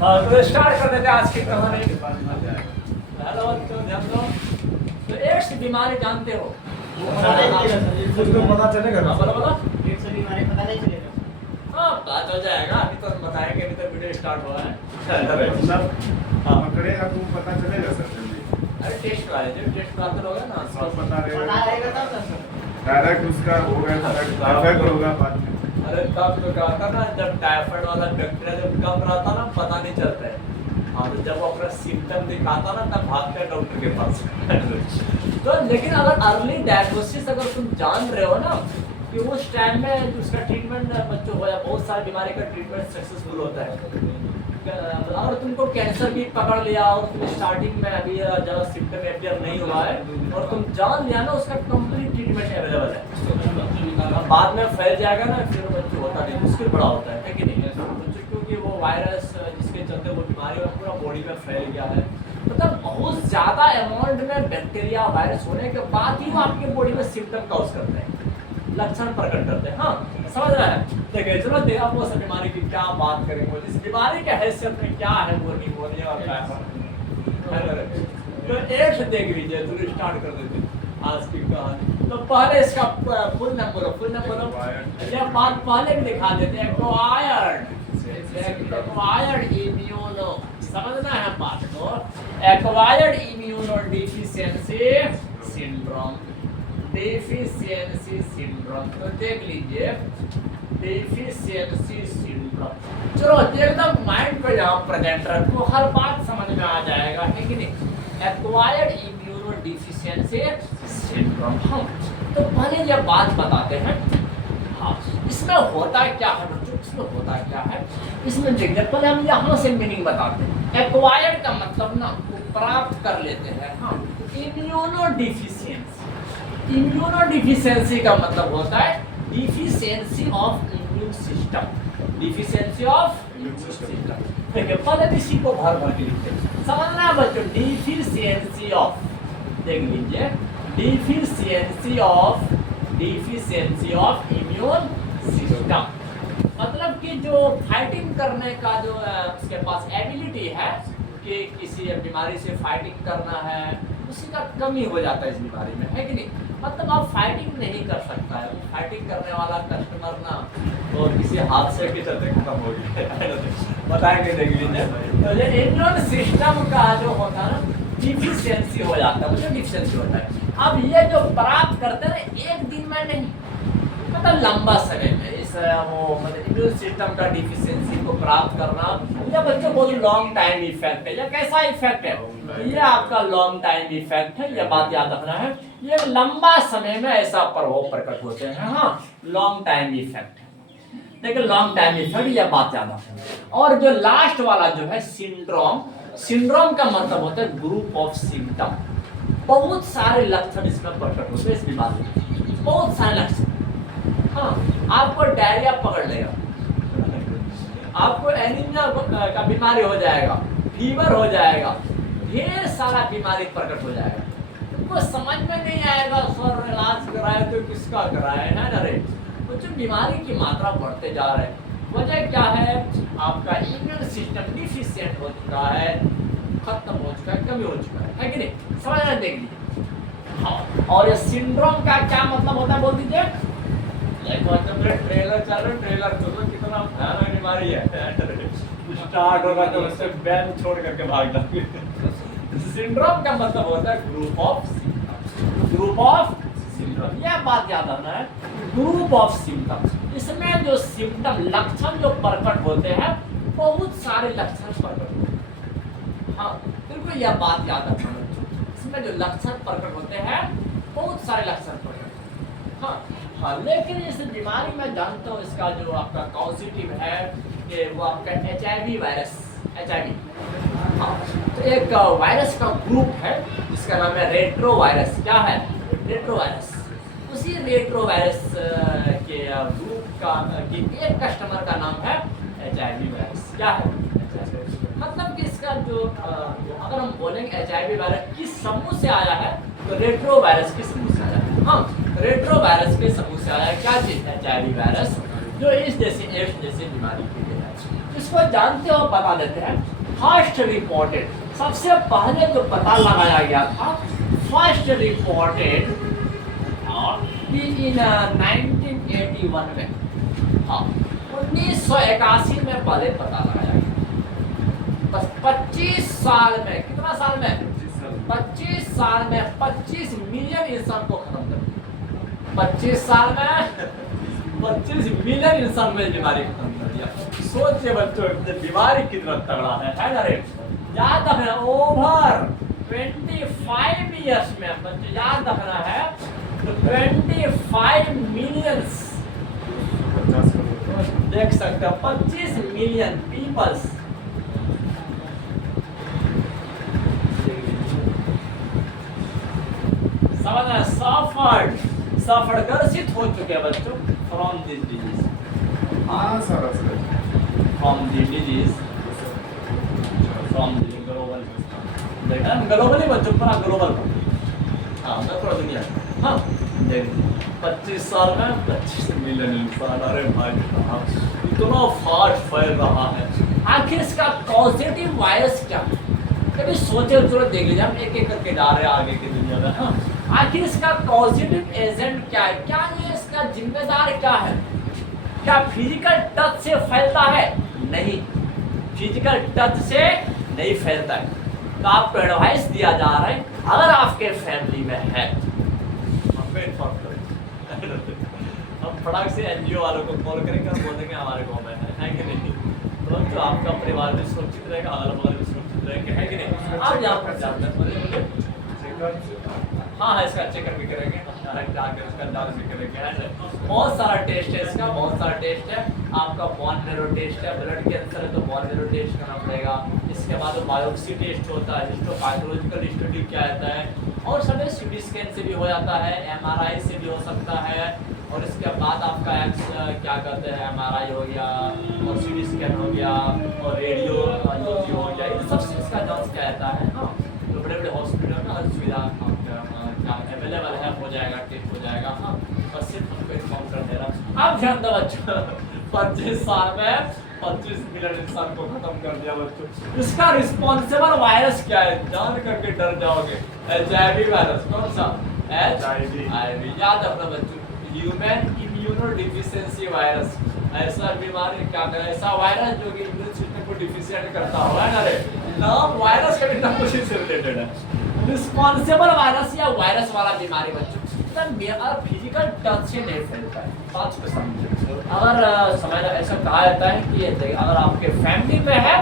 हाँ तो स्टार्ट कर देते हैं आज की कहानी। हेलो बच्चों ध्यान दो। तो एड्स बीमारी जानते हो? कुछ तो पता चलेगा ना। बोलो बोलो। एड्स बीमारी पता नहीं चलेगा। हाँ पता चल जाएगा, अभी तो हम बताएंगे, अभी तो वीडियो स्टार्ट हुआ है। पकड़ेगा तो पता चलेगा सर जल्दी। अरे टेस्ट वाले जो टेस्ट कराते लोग ना सब पता पता रहेगा रहेगा तब ना सर। डायरेक्ट उसका होगा इफेक्ट होगा बाद में। अरे तब तो क्या होता ना, जब टाइफाइड वाला बैक्टीरिया जब कम रहता ना पता नहीं चलता है। हाँ तो जब वो अपना सिम्टम दिखाता ना तब भागते हैं डॉक्टर के पास। तो लेकिन अगर अर्ली डायग्नोसिस अगर तुम जान रहे हो ना कि उस टाइम में उसका ट्रीटमेंट बच्चों हो या बहुत सारी बीमारी का ट्रीटमेंट सक्सेसफुल होता है। अगर तुमको कैंसर भी पकड़ लिया और तुम स्टार्टिंग में अभी ज़्यादा सिम्टम अपियर नहीं हुआ है और तुम जान लिया ना उसका कंप्लीट ट्रीटमेंट अवेलेबल है। बाद में फैल जाएगा ना फिर बच्चों होता नहीं, मुश्किल बड़ा होता है कि नहीं बच्चों, क्योंकि वो वायरस जिसके चलते वो बीमारी पूरा बॉडी में फैल गया है। मतलब बहुत ज़्यादा अमाउंट में बैक्टीरिया वायरस होने के बाद ही वो आपके बॉडी में सिम्टम कॉज करते हैं, लक्षण प्रकट करते हैं। हाँ समझ रहा है? देखिए चलो देखा वो सब बीमारी की क्या बात करेंगे, इस बीमारी के हैसियत में क्या है वो निमोनिया और टाइफाइड। तो एक देख लीजिए, तो स्टार्ट कर देते आज की कहानी। तो पहले इसका फुल नाम बोलो या बात पहले भी दिखा देते हैं। एक्वायर्ड इम्यूनो, समझना है बात को। Acquired immuno deficiency syndrome, deficiency syndrome. तो देख लीजिए डेफिशिएंसी सिंड्रोम। चलो एकदम माइंड को यहाँ प्रेजेंट रखो, हर बात समझ में आ जाएगा, है कि नहीं? Acquired immuno deficiency syndrome. हम तो पहले ये बात बताते हैं। हाँ इसमें होता क्या है बच्चों, इसमें होता क्या है इसमें देखिए, पहले हम यहाँ से मीनिंग बताते हैं। एक्वायर्ड का मतलब ना प्राप्त कर लेते हैं। हाँ इम्यूनो डिफिशियंसी, इम्यूनो डिफिशियंसी का मतलब होता है deficiency of immune system, deficiency of immune system. देखिए पहले इसी को भर भर के लिखते हैं, समझना है बच्चों। डिफिशियंसी ऑफ, देख लीजिए डिफिशियंसी ऑफ इम्यून सिस्टम, मतलब कि जो फाइटिंग करने का जो उसके पास एबिलिटी है कि किसी बीमारी से फाइटिंग करना है, उसी का कमी हो जाता है इस बीमारी में, है कि नहीं? मतलब आप फाइटिंग नहीं कर सकता है, वो फाइटिंग करने वाला कस्टमर ना और किसी हादसे के चलते खत्म हो गया। बताएंगे देख लीजिए। तो ये इम्यून सिस्टम का जो होता है ना डिफिशियंसी हो जाता है, मतलब डिफिशियंसी होता है। अब ये जो प्राप्त करते हैं एक दिन में नहीं, मतलब लंबा समय में इस वो मतलब इम्यून सिस्टम का डिफिशियंसी को प्राप्त करना या बच्चों बहुत लॉन्ग टाइम इफेक्ट है। या कैसा इफेक्ट है? ये आपका लॉन्ग टाइम इफेक्ट है, ये बात याद रखना है। ये लंबा समय में ऐसा प्रभाव प्रकट होते हैं। हाँ लॉन्ग टाइम इफेक्ट है, देखिए लॉन्ग टाइम इफेक्ट, ये बात याद रखना। और जो लास्ट वाला जो है सिंड्रोम, सिंड्रोम का मतलब होता है ग्रुप ऑफ सिम्टम। बहुत सारे लक्षण इसमें प्रकट होते हैं इस बीमारी में, बहुत सारे लक्षण। हाँ आपको डायरिया पकड़ लेगा, आपको एनीमिया का बीमारी हो जाएगा, फीवर हो जाएगा, ढेर सारा बीमारी प्रकट हो जाएगा। तुमको समझ में नहीं आएगा सर इलाज कराए तो किसका कराए, है ना रे? कुछ बीमारी की मात्रा बढ़ते जा रहे हैं। वजह क्या है? आपका इम्यून सिस्टम डिफिशिएंट हो चुका है, खत्म हो चुका है, कमी हो चुका है कि नहीं? समझना, देख लीजिए। हाँ और ये सिंड्रोम का क्या मतलब होता है बोल दीजिए। ट्रेलर चल रहा है, ट्रेलर तो कितना भयानक बीमारी है, स्टार्ट होगा तो उससे बैन छोड़ करके भाग जाएंगे। सिंड्रोम का मतलब होता है group of symptoms, group of symptom, यह बात याद रखना है। ग्रुप ऑफ सिम्पटम्स, इसमें जो सिम्पटम लक्षण जो प्रकट होते हैं बहुत सारे लक्षण प्रकट होते हैं। हाँ बिल्कुल यह बात याद रखना है, इसमें जो लक्षण प्रकट होते हैं बहुत सारे लक्षण प्रकट। हाँ हाँ लेकिन इस बीमारी में जानते हो इसका जो आपका पॉजिटिव है कि वो आपका HIV वायरस, HIV। हाँ तो एक वायरस का ग्रुप है जिसका नाम है रेट्रो वायरस। क्या है? Retro virus. उसी रेट्रो वायरस के ग्रुप का कि एक कस्टमर का नाम है HIV वायरस। क्या है? मतलब कि इसका जो अगर हम बोलेंगे HIV वायरस किस समूह से आया है तो रेट्रो वायरस के समूह से आया है। हाँ रेट्रो वायरस के समूह से आया है। क्या चीज? HIV वायरस, जो इस जैसी एड्स जैसी बीमारी के लिए है। इसको जानते हो बता देते हैं। फर्स्ट रिपोर्टेड, सबसे पहले जो पता लगाया गया था, फर्स्ट रिपोर्टेड इन 1981 में, हाँ 1981 में पहले पता लगाया गया। बस 25 साल में, कितना साल में, 25 साल में 25 मिलियन इंसान को खत्म कर दिया। 25 साल में 25 मिलियन इंसान में बीमारी खत्म कर दिया। सोचिए बच्चों, बीमारी कितना तगड़ा है ना रे। याद रखना ओवर 25 ईयर्स में, बच्चों याद रखना है, 25 मिलियंस, 50 करोड़। देख सकते हो 25 मिलियन पीपल्स। समझना, सफर ग्रसित हो चुके हैं बच्चों फ्रॉम दिस डिजीज, हाँ sir sir. From the disease, from the global, देखा ग्लोबली बच्चों, पूरा ग्लोबल, हाँ पूरा दुनिया, हाँ देख 25 साल में 25 मिलियन इंसान, अरे भाई साहब इतना फास्ट फैल रहा है। आखिर इसका पॉजिटिव वायरस क्या, कभी सोचे थोड़ा देख लीजिए, हम एक एक करके जा रहे हैं आगे की दुनिया में। हाँ आखिर इसका पॉजिटिव एजेंट क्या है, क्या ये इसका जिम्मेदार क्या है? क्या फिजिकल टच से फैलता है? नहीं, फिजिकल टच से नहीं फैलता है। तो आपको एडवाइस दिया जा रहा है, अगर आपके फैमिली में है, हम फटाक से एनजीओ वालों को कॉल करेंगे और बोल देंगे हमारे गाँव में है कि नहीं, तो जो आपका परिवार भी सुरक्षित रहेगा, अगल बगल भी सुरक्षित रहेंगे, है कि नहीं। आप यहाँ पर जाते हैं, हाँ इसका चेकअप भी करेंगे, जाकर भी करेंगे। बहुत सारा टेस्ट है इसका, बहुत सारा टेस्ट है। आपका बोन मेरो टेस्ट है, ब्लड कैंसर है तो बोन मेरो टेस्ट करना पड़ेगा। इसके बाद बायोप्सी टेस्ट होता है, हिस्टोपैथोलॉजिकल स्टडी क्या आता है, और सब सीटी स्कैन से भी हो जाता है, एमआरआई से भी हो सकता है, और इसके बाद आपका क्या कहते हैं एमआरआई हो गया और सीटी स्कैन हो गया और रेडियो हो गया, इन सब चीज़ का जांच क्या रहता है। हाँ तो बड़े बड़े हॉस्पिटल में हर सुविधा अवेलेबल है, हो जाएगा, टेस्ट हो जाएगा। हाँ बस सिर्फ हमको इन्फॉर्म कर दे रहा। अब ध्यान दो बच्चों, 25 साल में 25 मिलियन इंसान को खत्म कर दिया बच्चों। इसका रिस्पॉन्सिबल वायरस क्या है, जान करके डर जाओगे। HIV वायरस, कौन सा? HIV, याद रखना बच्चों, ह्यूमन इम्यूनो डिफिशियंसी वायरस। ऐसा बीमारी क्या है, ऐसा वायरस जो कि इम्यून सिस्टम को डिफिशिएंट करता हुआ है ना रे। नाम वायरस का भी नाम उसी से रिलेटेड है। रिस्पॉन्सिबल वायरस या वायरस वाला बीमारी बच्चों फिजिकल टच से नहीं फैलता है। बात को समझो, अगर समझ ऐसा कहा जाता है कि अगर आपके फैमिली में है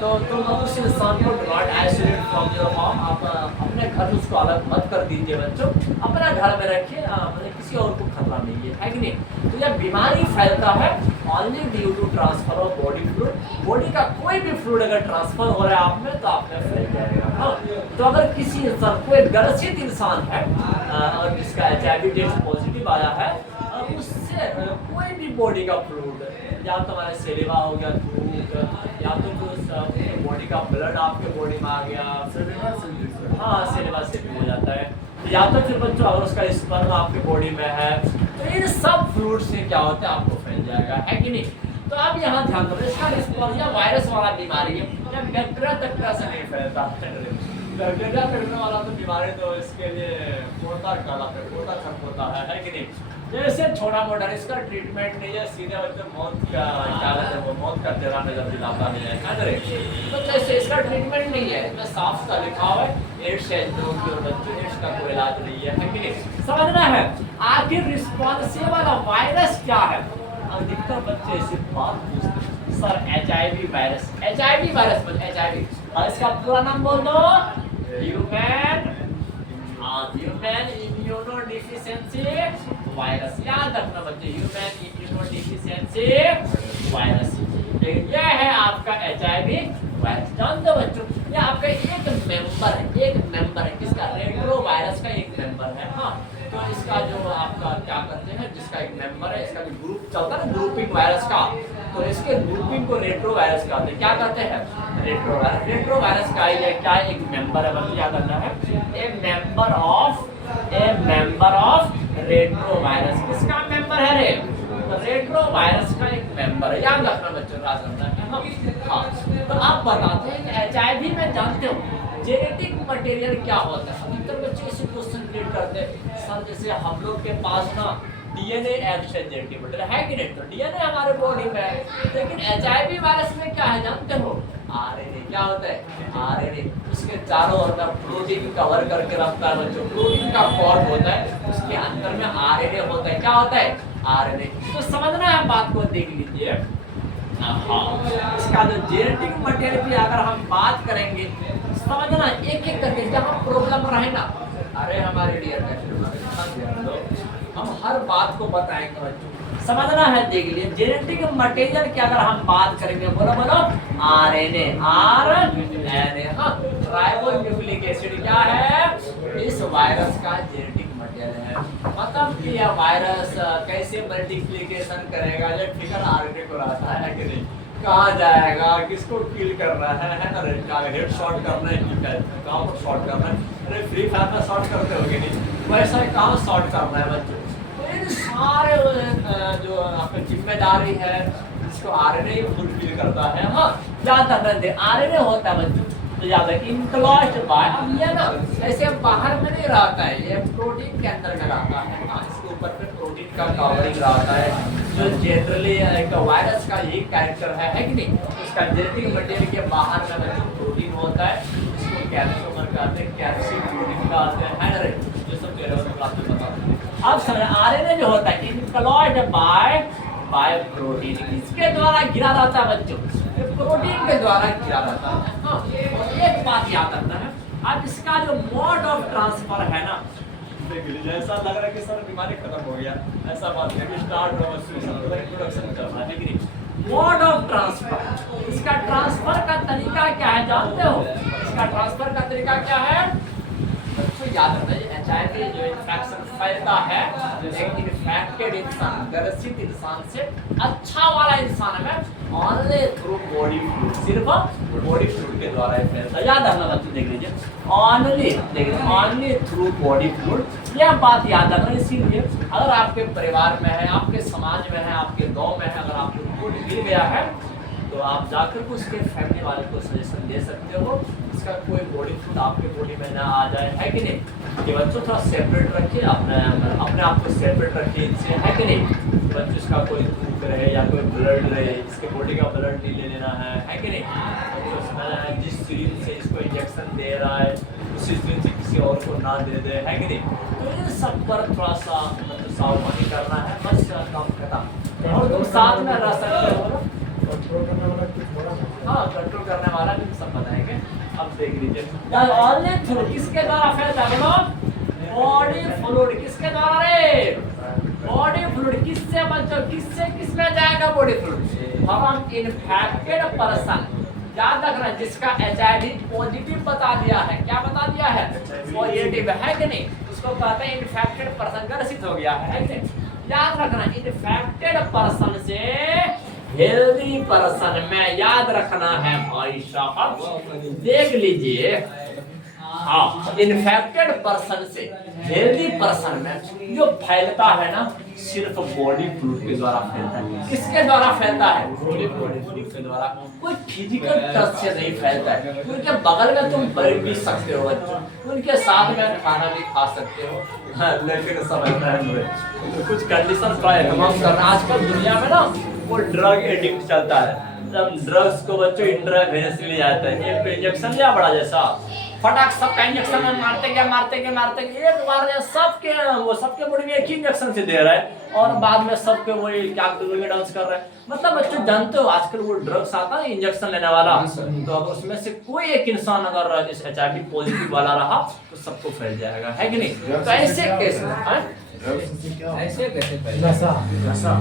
तो उस इंसान को not isolate from your home, आप अपने घर उसको अलग मत कर दीजिए बच्चों, अपना घर में रखिए, मतलब किसी और को खतरा नहीं है कि नहीं। तो जब बीमारी फैलता है only due to transfer of body fluid, body का कोई भी फ्लूइड अगर ट्रांसफर हो रहा है आप में तो आप में फैल जाएगा। हाँ तो अगर किसी इंसान, कोई ग्रसित इंसान है और जिसका HIV टेस्ट पॉजिटिव आया है, उससे कोई भी बॉडी का फ्लूइड, या तो हमारे सेलिवा हो गया दूध, या तो बॉडी का ब्लड आपके बॉडी में आ गया, हाँ सेलिवा से भी हो जाता है, या तो फिर बच्चों अगर उसका स्पर्म आपके बॉडी में है तो इन सब फ्लूइड से क्या होता है आपको फैल जाएगा, है कि नहीं। तो अब यहाँ ध्यान दो, इसका रिस्पॉन्स या वायरस वाला बीमारी है, बैक्टीरिया तक से नहीं फैलता। बैक्टीरिया फैलने वाला तो बीमारी तो इसके लिए पोता खत्म होता है कि नहीं। जैसे छोटा मोटा, इसका ट्रीटमेंट नहीं है, सीधे बच्चे मौत का क्या कहते हैं, वो मौत का तेरा नजर दिलाता नहीं है तो जैसे इसका ट्रीटमेंट नहीं है, इसमें साफ सा लिखा हुआ है एड्स है, जो कि बच्चों एड्स का कोई इलाज नहीं है कि नहीं। समझना है आखिर रिस्पॉन्सिबल वायरस क्या है। अधिकतर बच्चे ऐसे बात पूछते हैं sir HIV virus, HIV virus बोल, HIV और इसका पूरा नाम बोल दो, ह्यूमन इम्यूनो डिफिशियंसी वायरस। याद रखना बच्चे, ह्यूमन इम्यूनो डिफिशियंसी वायरस, ये है आपका HIV वायरस। जान दो बच्चों, ये आपका एक मेंबर है, किसका, रेट्रो वायरस का एक मेंबर है। हाँ तो इसका जो आपका क्या करते हैं, जिसका एक मेंबर है, इसका जो ग्रुप चलता है ना ग्रुपिंग वायरस का, तो इसके ग्रुपिंग को रेट्रो वायरस कहते हैं। क्या कहते हैं, रेट्रो वायरस का ये क्या एक मेंबर है, मतलब याद रखना है, ए मेंबर ऑफ रेट्रो वायरस। किसका मेंबर है रे, रेट्रो वायरस का एक मेंबर है, याद रखना बच्चों, याद रखना है। हाँ, तो आप बताते हैं कि HIV में जानते हो जेनेटिक मटेरियल क्या होता है? अधिकतर बच्चे इसी क्वेश्चन क्रिएट करते हैं सर, जैसे हम लोग के पास ना DNA एक्शन जेनेटिक मटेरियल है कि नहीं, तो DNA हमारे बॉडी में है, लेकिन HIV वायरस में क्या है जानते हो? RNA। क्या होता है? RNA। उसके चारों ओर में प्रोटीन कवर करके रखता है बच्चों, प्रोटीन का कॉर्ड होता है, उसके अंदर में RNA होता है। क्या होता है? RNA। तो समझना है बात को, देख लीजिए। हाँ, इसका जो जेनेटिक मटेरियल की अगर हम बात करेंगे, समझना एक एक करके, जहाँ प्रॉब्लम रहे ना, अरे हमारे डियर हम हर बात को बताएंगे बच्चों, समझना है। देख लिए जेनेटिक मटेरियल की अगर हम बात करेंगे, बोलो बोलो, RNA। हाँ, राइबोन्यूक्लिक एसिड क्या है? इस वायरस का जेनेटिक मटेरियल है। मतलब कि यह वायरस कैसे मल्टीप्लिकेशन करेगा, ये फिगर RNA को रहता है कि नहीं, कहाँ जाएगा, किसको किल करना है ना, हेड शॉट करना है, कहाँ पर शॉट करना है, अरे फ्री फायर में शॉट करते होगे नहीं, वैसा ही कहाँ शॉट करना है बच्चों। तो इन सारे जो आपकी जिम्मेदारी है, जिसको RNA फुलफिल करता है। हाँ, याद रखना दे, RNA होता है बच्चों, तो याद है इनक्लोज्ड बाय, अब ये ना ऐसे बाहर में नहीं रहता है, ये प्रोटीन के अंदर में रहता है। हाँ, इसके ऊपर में प्रोटीन का कवरिंग रहता है, जो जनरली एक वायरस का यही कैरेक्टर है कि नहीं। उसका जेनेटिक मटेरियल के बाहर में बच्चों प्रोटीन होता है, इसको कैप्सोमर कहते हैं, कैप्सिड प्रोटीन कहते हैं, है ना, जो सब कह रहे हो तो आपको बता दूं। अब समझ, RNA जो होता है इनक्लोज्ड बाय प्रोटीन, किसके द्वारा घिरा रहता है बच्चों? प्रोटीन के द्वारा घिरा रहता है। हाँ, और एक बात याद रखना है, अब इसका जो मोड ऑफ ट्रांसफर है ना, ऐसा लग रहा है कि सर बीमारी खत्म हो गया, ऐसा बात है कि स्टार्ट इंट्रोडक्शन करना है, लेकिन मोड ऑफ ट्रांसफर, इसका ट्रांसफर का तरीका क्या है जानते हो? इसका ट्रांसफर का तरीका क्या है बच्चों? याद रखना, HIV जो इन्फेक्शन फैलता है एक इन्फेक्टेड इंसान, ग्रसित इंसान से अच्छा वाला इंसान में ओनली थ्रू बॉडी फ्लूइड, सिर्फ बॉडी फ्लूइड के द्वारा ही फैलता है। याद रखना बच्चों, देख लीजिए, ओनली थ्रू बॉडी फ्लूइड, यह बात याद रखना। इसीलिए अगर आपके परिवार में है, आपके समाज में है, आपके गाँव में है, अगर आपको फ्लूइड मिल गया है तो आप जाकर के उसके फैमिली वाले को सजेशन दे सकते हो, इसका कोई बॉडी फ्लूइड आपके बॉडी में ना आ जाए, है कि नहीं। कि बच्चों थोड़ा सेपरेट रखिए, अपने आप को सेपरेट रखिए इनसे, है कि नहीं। बच्चों इसका कोई थूक रहे या कोई ब्लड रहे, इसके बॉडी का ब्लड नहीं ले लेना है कि नहीं। बच्चों समझना है, जिस सिरिंज से इसको इंजेक्शन दे रहा है उसी सिरिंज से किसी और को ना दे दे, है कि नहीं। तो इन सब पर थोड़ा सा सावधानी करना है, बस काम खत्म। और तुम साथ में रह सकते हो, कंट्रोल करने वाला कुछ बड़ा है। हाँ, कंट्रोल करने वाला भी सब बताएंगे। अब देख लीजिए, ऑनली थ्रू किसके द्वारा फैलता है बोलो? Body fluid. किसके द्वारा रे? Body fluid. किससे बच्चों, किससे किसमें जाएगा बॉडी फ्लूइड? हम इन्फेक्टेड पर्सन, याद रखना, जिसका HIV पॉजिटिव बता दिया है, क्या बता दिया है? पॉजिटिव है कि नहीं, उसको कहते हैं इन्फेक्टेड पर्सन, ग्रसित हो गया है कि नहीं। याद रखना, इन्फेक्टेड पर्सन से हेल्दी पर्सन में, याद रखना है भाई साहब, देख लीजिए। हाँ, इन्फेक्टेड पर्सन से हेल्दी पर्सन में जो फैलता है ना, सिर्फ बॉडी फ्लूइड के द्वारा फैलता है। किसके द्वारा फैलता है? बॉडी फ्लूइड के द्वारा। कोई फिजिकल टच से नहीं फैलता है। उनके बगल में तुम बैठ भी सकते हो बच्चों, उनके साथ में खाना भी खा सकते हो, लेकिन समझना है तो कुछ कंडीशन का एहतमाम करना। आजकल दुनिया में ना वो ड्रग एडिक्ट चलता है, ड्रग्स को बच्चों इंट्रावेनस ले जाते हैं, एक इंजेक्शन लिया बड़ा जैसा, फटाक सबका इंजेक्शन में मारते गया एक बार सबके बॉडी में एक ही इंजेक्शन से दे रहा है, और बाद में सबके वो क्या डांस कर रहे हैं। मतलब बच्चों जानते हो आजकल वो ड्रग्स आता है इंजेक्शन लेने वाला, तो अगर उसमें से कोई एक इंसान अगर इस HIV पॉजिटिव वाला रहा तो सबको फैल जाएगा, है कि नहीं। तो ऐसे कैसे नशा